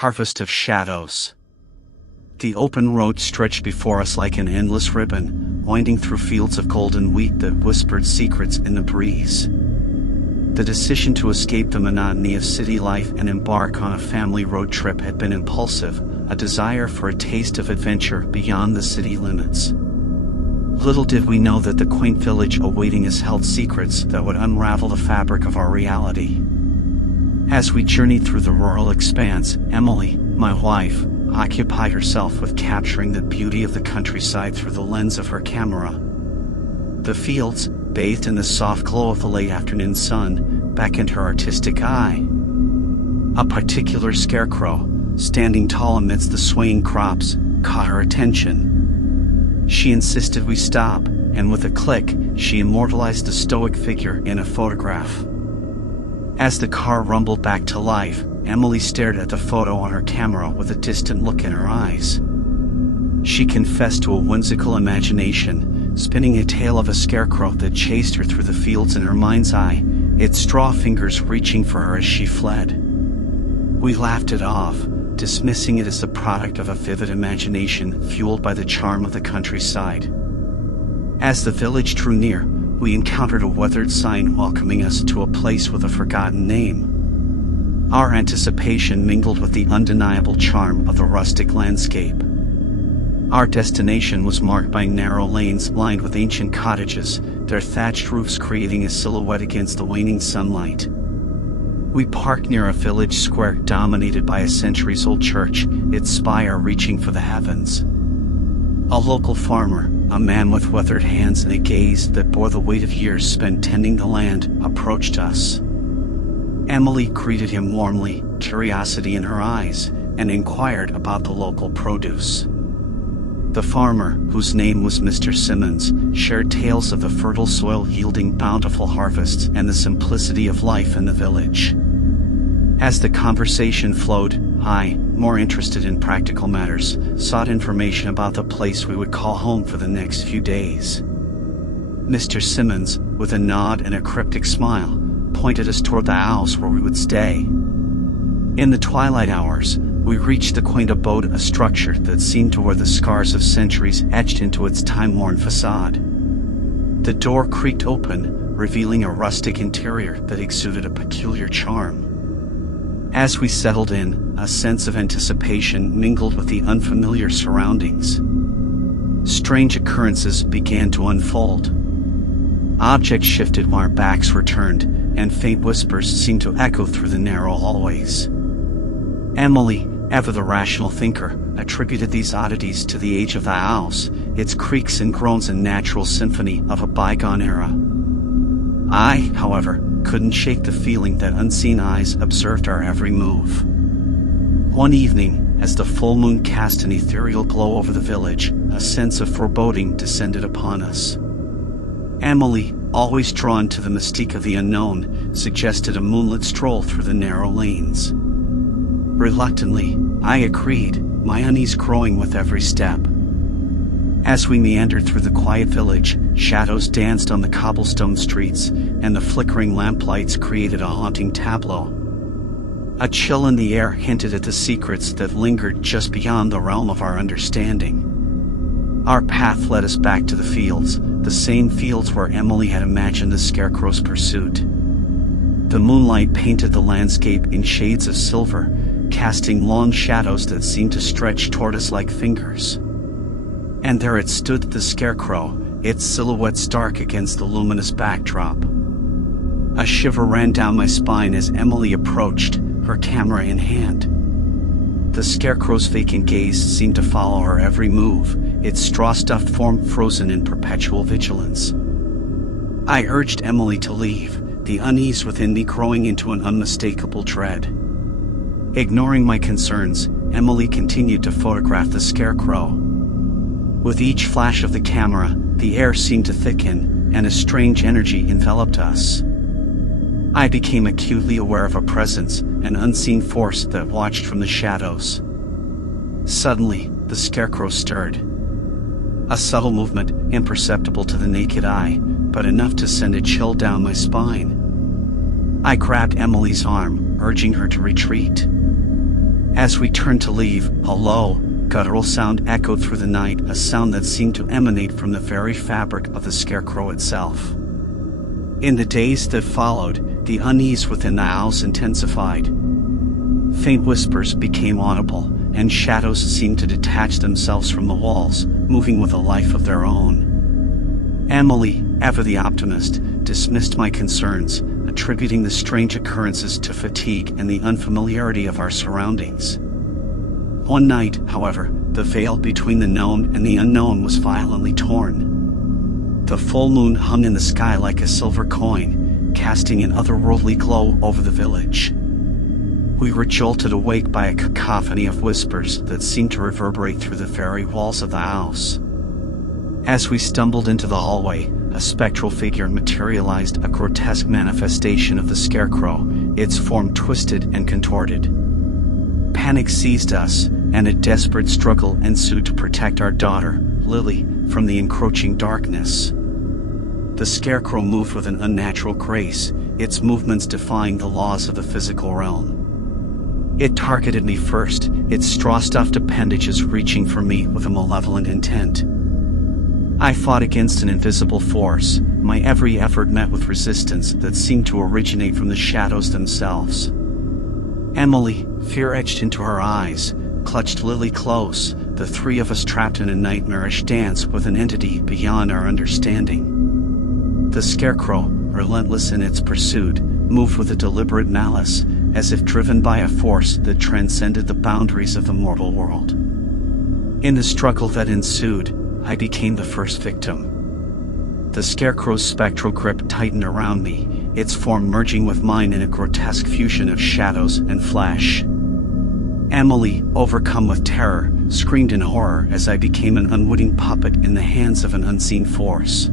Harvest of Shadows. The open road stretched before us like an endless ribbon, winding through fields of golden wheat that whispered secrets in the breeze. The decision to escape the monotony of city life and embark on a family road trip had been impulsive, a desire for a taste of adventure beyond the city limits. Little did we know that the quaint village awaiting us held secrets that would unravel the fabric of our reality. As we journeyed through the rural expanse, Emily, my wife, occupied herself with capturing the beauty of the countryside through the lens of her camera. The fields, bathed in the soft glow of the late afternoon sun, beckoned her artistic eye. A particular scarecrow, standing tall amidst the swaying crops, caught her attention. She insisted we stop, and with a click, she immortalized the stoic figure in a photograph. As the car rumbled back to life, Emily stared at the photo on her camera with a distant look in her eyes. She confessed to a whimsical imagination, spinning a tale of a scarecrow that chased her through the fields in her mind's eye, its straw fingers reaching for her as she fled. We laughed it off, dismissing it as the product of a vivid imagination fueled by the charm of the countryside. As the village drew near, we encountered a weathered sign welcoming us to a place with a forgotten name. Our anticipation mingled with the undeniable charm of the rustic landscape. Our destination was marked by narrow lanes lined with ancient cottages, their thatched roofs creating a silhouette against the waning sunlight. We parked near a village square dominated by a centuries-old church, its spire reaching for the heavens. A local farmer, a man with weathered hands and a gaze that bore the weight of years spent tending the land, approached us. Emily greeted him warmly, curiosity in her eyes, and inquired about the local produce. The farmer, whose name was Mr. Simmons, shared tales of the fertile soil yielding bountiful harvests and the simplicity of life in the village. As the conversation flowed, I, more interested in practical matters, sought information about the place we would call home for the next few days. Mr. Simmons, with a nod and a cryptic smile, pointed us toward the house where we would stay. In the twilight hours, we reached the quaint abode, a structure that seemed to wear the scars of centuries etched into its time-worn facade. The door creaked open, revealing a rustic interior that exuded a peculiar charm. As we settled in, a sense of anticipation mingled with the unfamiliar surroundings. Strange occurrences began to unfold. Objects shifted while our backs were turned, and faint whispers seemed to echo through the narrow hallways. Emily, ever the rational thinker, attributed these oddities to the age of the house, its creaks and groans a natural symphony of a bygone era. I, however, couldn't shake the feeling that unseen eyes observed our every move. One evening, as the full moon cast an ethereal glow over the village, a sense of foreboding descended upon us. Emily, always drawn to the mystique of the unknown, suggested a moonlit stroll through the narrow lanes. Reluctantly, I agreed, my unease growing with every step. As we meandered through the quiet village, shadows danced on the cobblestone streets, and the flickering lamplights created a haunting tableau. A chill in the air hinted at the secrets that lingered just beyond the realm of our understanding. Our path led us back to the fields, the same fields where Emily had imagined the scarecrow's pursuit. The moonlight painted the landscape in shades of silver, casting long shadows that seemed to stretch toward us like fingers. And there it stood, the scarecrow, its silhouette stark against the luminous backdrop. A shiver ran down my spine as Emily approached, her camera in hand. The scarecrow's vacant gaze seemed to follow her every move, its straw-stuffed form frozen in perpetual vigilance. I urged Emily to leave, the unease within me growing into an unmistakable dread. Ignoring my concerns, Emily continued to photograph the scarecrow. With each flash of the camera, the air seemed to thicken, and a strange energy enveloped us. I became acutely aware of a presence, an unseen force that watched from the shadows. Suddenly, the scarecrow stirred. A subtle movement, imperceptible to the naked eye, but enough to send a chill down my spine. I grabbed Emily's arm, urging her to retreat. As we turned to leave, a low, guttural sound echoed through the night, a sound that seemed to emanate from the very fabric of the scarecrow itself. In the days that followed, the unease within the house intensified. Faint whispers became audible, and shadows seemed to detach themselves from the walls, moving with a life of their own. Emily, ever the optimist, dismissed my concerns, attributing the strange occurrences to fatigue and the unfamiliarity of our surroundings. One night, however, the veil between the known and the unknown was violently torn. The full moon hung in the sky like a silver coin, casting an otherworldly glow over the village. We were jolted awake by a cacophony of whispers that seemed to reverberate through the very walls of the house. As we stumbled into the hallway, a spectral figure materialized, a grotesque manifestation of the scarecrow, its form twisted and contorted. Panic seized us, and a desperate struggle ensued to protect our daughter, Lily, from the encroaching darkness. The scarecrow moved with an unnatural grace, its movements defying the laws of the physical realm. It targeted me first, its straw-stuffed appendages reaching for me with a malevolent intent. I fought against an invisible force, my every effort met with resistance that seemed to originate from the shadows themselves. Emily, fear etched into her eyes, clutched Lily close, the three of us trapped in a nightmarish dance with an entity beyond our understanding. The scarecrow, relentless in its pursuit, moved with a deliberate malice, as if driven by a force that transcended the boundaries of the mortal world. In the struggle that ensued, I became the first victim. The scarecrow's spectral grip tightened around me, its form merging with mine in a grotesque fusion of shadows and flesh. Emily, overcome with terror, screamed in horror as I became an unwitting puppet in the hands of an unseen force.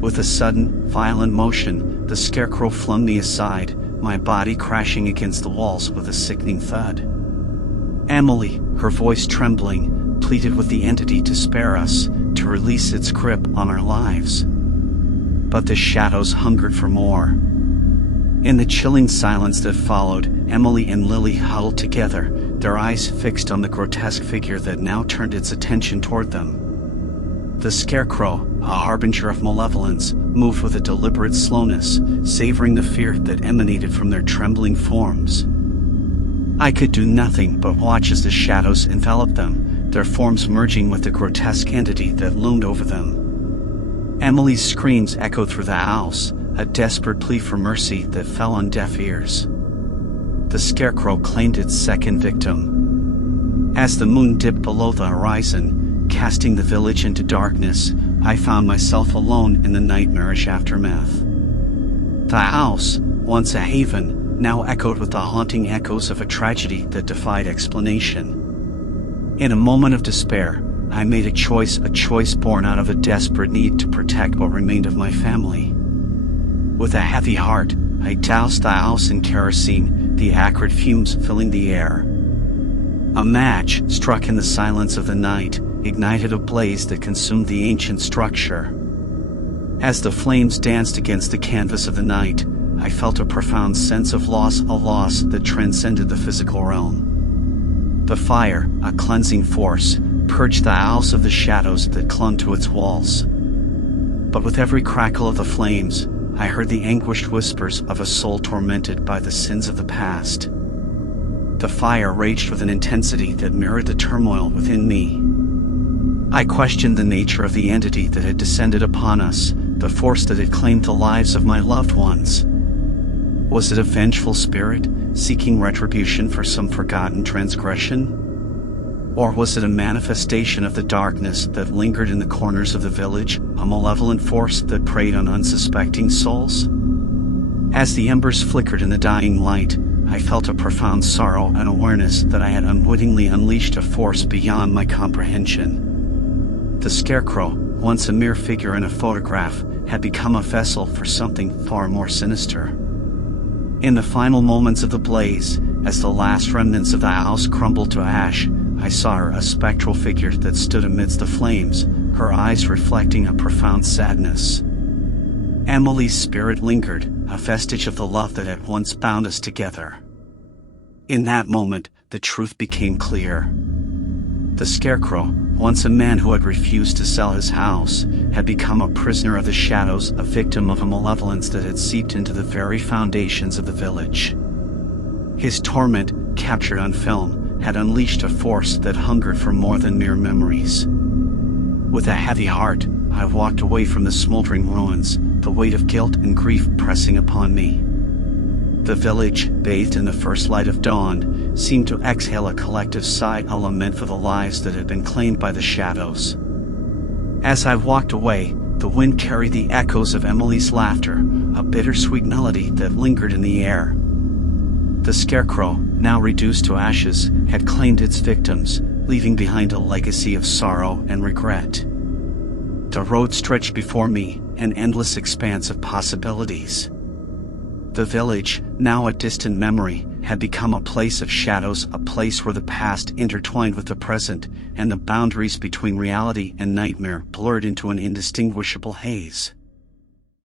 With a sudden, violent motion, the scarecrow flung me aside, my body crashing against the walls with a sickening thud. Emily, her voice trembling, pleaded with the entity to spare us, to release its grip on our lives. But the shadows hungered for more. In the chilling silence that followed, Emily and Lily huddled together, their eyes fixed on the grotesque figure that now turned its attention toward them. The scarecrow, a harbinger of malevolence, moved with a deliberate slowness, savoring the fear that emanated from their trembling forms. I could do nothing but watch as the shadows enveloped them, their forms merging with the grotesque entity that loomed over them. Emily's screams echoed through the house, a desperate plea for mercy that fell on deaf ears. The scarecrow claimed its second victim. As the moon dipped below the horizon, casting the village into darkness, I found myself alone in the nightmarish aftermath. The house, once a haven, now echoed with the haunting echoes of a tragedy that defied explanation. In a moment of despair, I made a choice born out of a desperate need to protect what remained of my family. With a heavy heart, I doused the house in kerosene, the acrid fumes filling the air. A match, struck in the silence of the night, ignited a blaze that consumed the ancient structure. As the flames danced against the canvas of the night, I felt a profound sense of loss, a loss that transcended the physical realm. The fire, a cleansing force, purged the house of the shadows that clung to its walls. But with every crackle of the flames, I heard the anguished whispers of a soul tormented by the sins of the past. The fire raged with an intensity that mirrored the turmoil within me. I questioned the nature of the entity that had descended upon us, the force that had claimed the lives of my loved ones. Was it a vengeful spirit, seeking retribution for some forgotten transgression? Or was it a manifestation of the darkness that lingered in the corners of the village, a malevolent force that preyed on unsuspecting souls? As the embers flickered in the dying light, I felt a profound sorrow and awareness that I had unwittingly unleashed a force beyond my comprehension. The scarecrow, once a mere figure in a photograph, had become a vessel for something far more sinister. In the final moments of the blaze, as the last remnants of the house crumbled to ash, I saw her, a spectral figure that stood amidst the flames, her eyes reflecting a profound sadness. Emily's spirit lingered, a vestige of the love that had once bound us together. In that moment, the truth became clear. The scarecrow, once a man who had refused to sell his house, had become a prisoner of the shadows, a victim of a malevolence that had seeped into the very foundations of the village. His torment, captured on film, had unleashed a force that hungered for more than mere memories. With a heavy heart, I walked away from the smoldering ruins, the weight of guilt and grief pressing upon me. The village, bathed in the first light of dawn, seemed to exhale a collective sigh, a lament for the lives that had been claimed by the shadows. As I walked away, the wind carried the echoes of Emily's laughter, a bittersweet melody that lingered in the air. The scarecrow, now reduced to ashes, had claimed its victims, leaving behind a legacy of sorrow and regret. The road stretched before me, an endless expanse of possibilities. The village, now a distant memory, had become a place of shadows, a place where the past intertwined with the present, and the boundaries between reality and nightmare blurred into an indistinguishable haze.